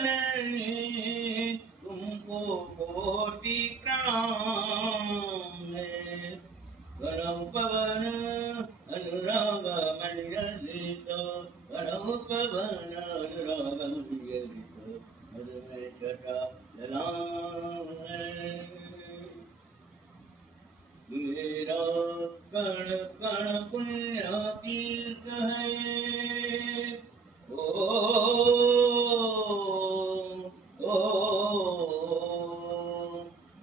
जननी तुमको कोटि प्रणाम है। गणौ पवन अनुराग मंडलित, गणौ पवन अनुराग मंडलित, मधुमय छटा ललाम है। मेरा कण कण पुण्य तीर्थ है। ओ ओ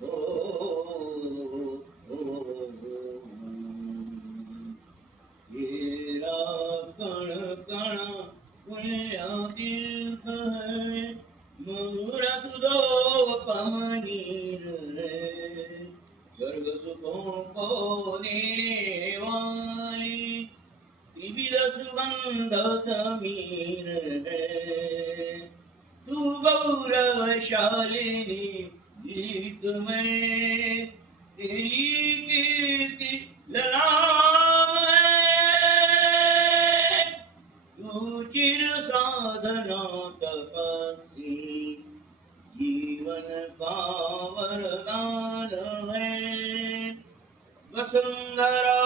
ओ मेरा कण कण पुण्य तीर्थ है। मधुर सुदोपमनीर है। स्वर्ग सुखों को देने वाली विविध सुगंध समीर है। तू गौरवशालिनी गीत में तेरी कीर्ति ललाम है। तू चिर साधना तपस्वी जीवन का वरदान है। वसुंधरा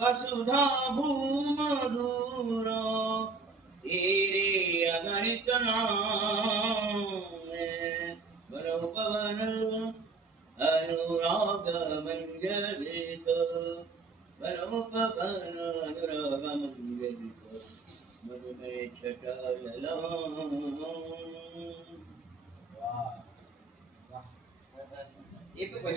वसुधा भूमधुरा तेरे अगणित नाम है। गणौ पवन अनुराग मंजरित, गणौ पवन अनुराग मंजरित, मधुमय छटा ललाम। वाह वाह, एक